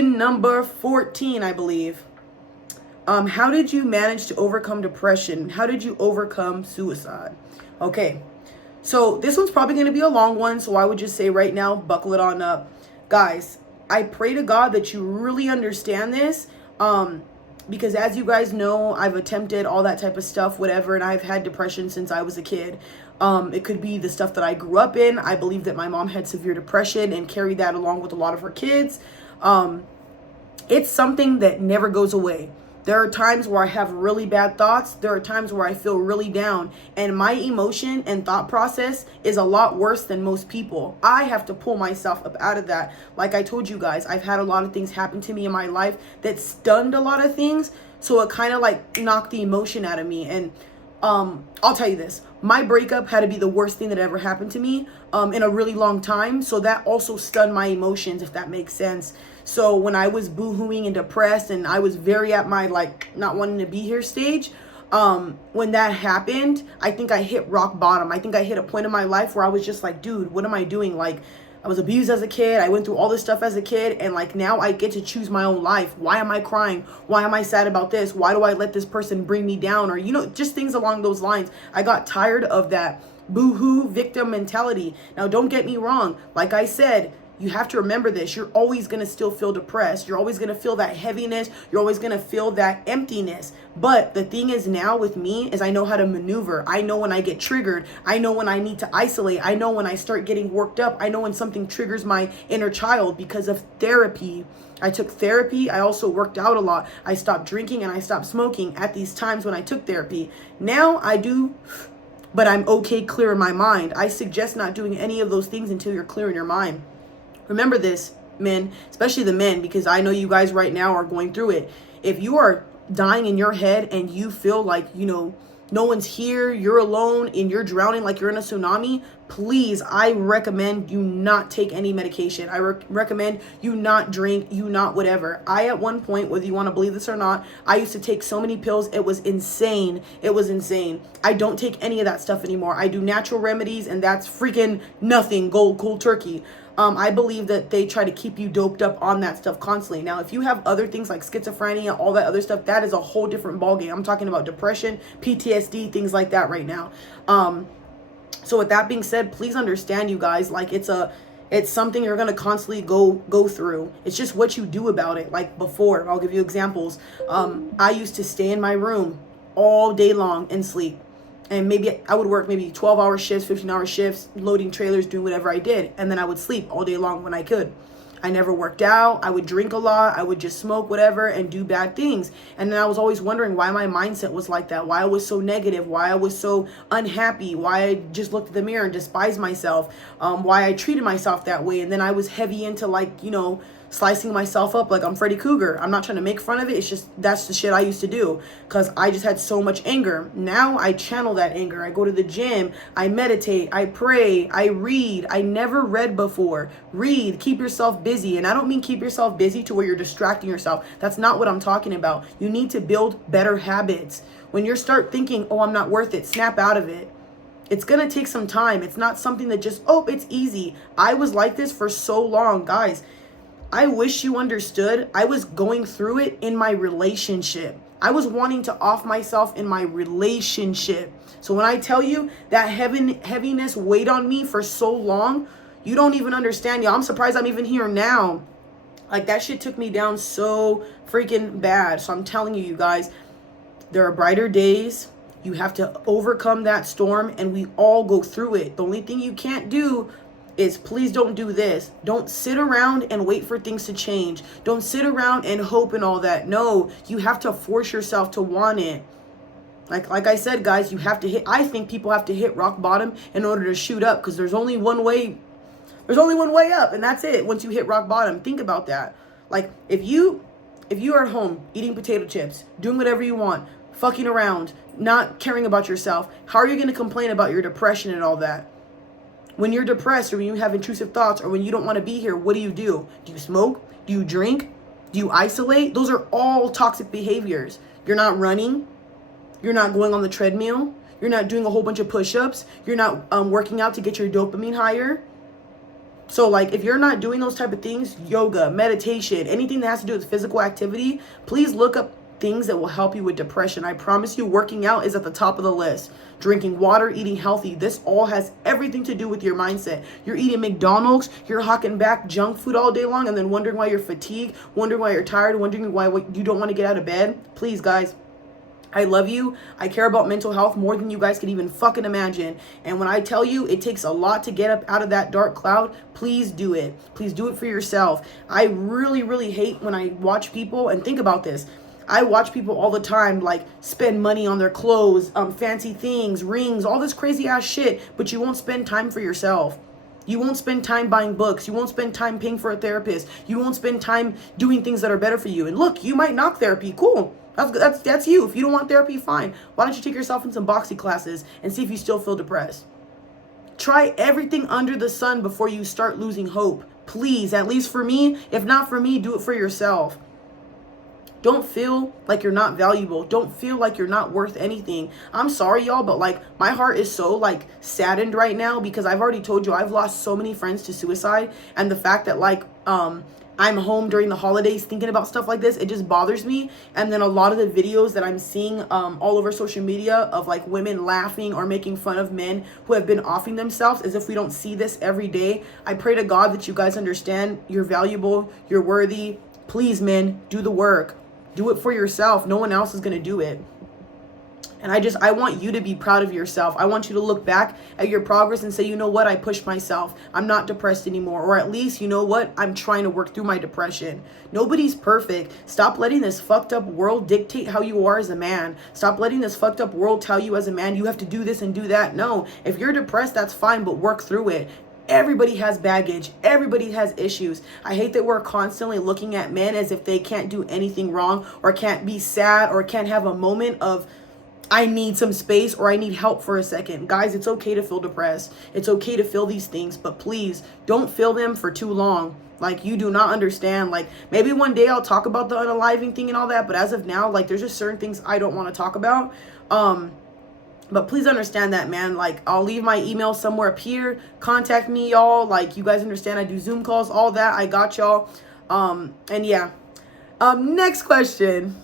Number 14, I believe. How did you manage to overcome depression? How did you overcome suicide? Okay, so this one's probably going to be a long one, so I would just say right now, buckle it on up. Guys, I pray to God that you really understand this, because as you guys know, I've attempted all that type of stuff, whatever, and I've had depression since I was a kid. It could be the stuff that I grew up in. I believe that my mom had severe depression and carried that along with a lot of her kids. It's something that never goes away. There are times where I have really bad thoughts. There are times where I feel really down. And my emotion and thought process is a lot worse than most people. I have to pull myself up out of that. Like I told you guys, I've had a lot of things happen to me in my life that stunned a lot of things. So it kind of like knocked the emotion out of me. And I'll tell you this. My breakup had to be the worst thing that ever happened to me in a really long time. So that also stunned my emotions, if that makes sense. So when I was boohooing and depressed and I was very at my like not wanting to be here stage, when that happened, I think I hit rock bottom. I think I hit a point in my life where I was just like, dude, what am I doing? Like, I was abused as a kid. I went through all this stuff as a kid. And like now I get to choose my own life. Why am I crying? Why am I sad about this? Why do I let this person bring me down? Or, you know, just things along those lines. I got tired of that boohoo victim mentality. Now, don't get me wrong. Like I said, you have to remember this. You're always going to still feel depressed. You're always going to feel that heaviness. You're always going to feel that emptiness. But the thing is now with me is I know how to maneuver. I know when I get triggered. I know when I need to isolate. I know when I start getting worked up. I know when something triggers my inner child because of therapy. I took therapy. I also worked out a lot. I stopped drinking and I stopped smoking at these times when I took therapy. Now I do, but I'm okay clear in my mind. I suggest not doing any of those things until you're clear in your mind. Remember this, men, especially the men, because I know you guys right now are going through it. If you are dying in your head and you feel like, you know, no one's here, you're alone, and you're drowning like you're in a tsunami, please, I recommend you not take any medication. I recommend you not drink, you not whatever. I, at one point, whether you want to believe this or not, I used to take so many pills. It was insane. It was insane. I don't take any of that stuff anymore. I do natural remedies, and that's freaking nothing, cold turkey. I believe that they try to keep you doped up on that stuff constantly. Now, if you have other things like schizophrenia, all that other stuff, that is a whole different ballgame. I'm talking about depression, PTSD, things like that right now. So with that being said, please understand, you guys, like it's something you're going to constantly go through. It's just what you do about it. Like before, I'll give you examples. I used to stay in my room all day long and sleep. And maybe I would work maybe 12-hour shifts, 15-hour shifts, loading trailers, doing whatever I did. And then I would sleep all day long when I could. I never worked out. I would drink a lot. I would just smoke whatever and do bad things. And then I was always wondering why my mindset was like that, why I was so negative, why I was so unhappy, why I just looked at the mirror and despised myself, why I treated myself that way. And then I was heavy into like, you know, slicing myself up like I'm Freddy Krueger. I'm not trying to make fun of it. It's just that's the shit I used to do because I just had so much anger. Now I channel that anger. I go to the gym. I meditate. I pray. I read. I never read before. Read. Keep yourself busy. And I don't mean keep yourself busy to where you're distracting yourself. That's not what I'm talking about. You need to build better habits. When you start thinking, oh, I'm not worth it, snap out of it. It's going to take some time. It's not something that just, oh, it's easy. I was like this for so long, guys. I wish you understood. I was going through it in my relationship. I was wanting to off myself in my relationship. So when I tell you that heaviness weighed on me for so long, you don't even understand. Y'all, I'm surprised I'm even here now. Like that shit took me down so freaking bad. So I'm telling you, you guys, there are brighter days. You have to overcome that storm and we all go through it. The only thing you can't do is please don't do this. Don't sit around and wait for things to change. Don't sit around and hope and all that. No, you have to force yourself to want it. Like I said, guys, you have to hit, I think people have to hit rock bottom in order to shoot up because there's only one way up and that's it. Once you hit rock bottom, think about that. Like if you are at home eating potato chips, doing whatever you want, fucking around, not caring about yourself, how are you going to complain about your depression and all that? When you're depressed or when you have intrusive thoughts or when you don't want to be here, what do? Do you smoke? Do you drink? Do you isolate? Those are all toxic behaviors. You're not running. You're not going on the treadmill. You're not doing a whole bunch of push-ups. You're not working out to get your dopamine higher. So like if you're not doing those type of things, yoga, meditation, anything that has to do with physical activity, please look up things that will help you with depression. I promise you, working out is at the top of the list. Drinking water, eating healthy, this all has everything to do with your mindset. You're eating McDonald's, you're hawking back junk food all day long and then wondering why you're fatigued, wondering why you're tired, wondering why you don't want to get out of bed. Please, guys, I love you. I care about mental health more than you guys can even fucking imagine. And when I tell you it takes a lot to get up out of that dark cloud, please do it. Please do it for yourself. I really, really hate when I watch people, and think about this. I watch people all the time like spend money on their clothes, fancy things, rings, all this crazy ass shit, but you won't spend time for yourself. You won't spend time buying books. You won't spend time paying for a therapist. You won't spend time doing things that are better for you. And look, you might knock therapy. Cool. That's you. If you don't want therapy, fine. Why don't you take yourself in some boxing classes and see if you still feel depressed? Try everything under the sun before you start losing hope. Please, at least for me. If not for me, do it for yourself. Don't feel like you're not valuable. Don't feel like you're not worth anything. I'm sorry, y'all, but like my heart is so like saddened right now because I've already told you I've lost so many friends to suicide, and the fact that like I'm home during the holidays thinking about stuff like this, it just bothers me. And then a lot of the videos that I'm seeing all over social media of like women laughing or making fun of men who have been offing themselves, as if we don't see this every day. I pray to God that you guys understand you're valuable, you're worthy. Please, men, do the work. Do it for yourself. No one else is going to do it. And I want you to be proud of yourself. I want you to look back at your progress and say, you know what? I pushed myself. I'm not depressed anymore. Or at least, you know what? I'm trying to work through my depression. Nobody's perfect. Stop letting this fucked up world dictate how you are as a man. Stop letting this fucked up world tell you as a man, you have to do this and do that. No, if you're depressed, that's fine, but work through it. Everybody has baggage. Everybody has issues. I hate that we're constantly looking at men as if they can't do anything wrong or can't be sad or can't have a moment of, I need some space or I need help for a second. Guys, it's okay to feel depressed. It's okay to feel these things, but please don't feel them for too long. Like, you do not understand. Like, maybe one day I'll talk about the unaliving thing and all that, but as of now, like, there's just certain things I don't want to talk about. But please understand that, man. Like, I'll leave my email somewhere up here. Contact me, y'all. Like, you guys understand I do Zoom calls, all that. I got y'all. And yeah. Next question.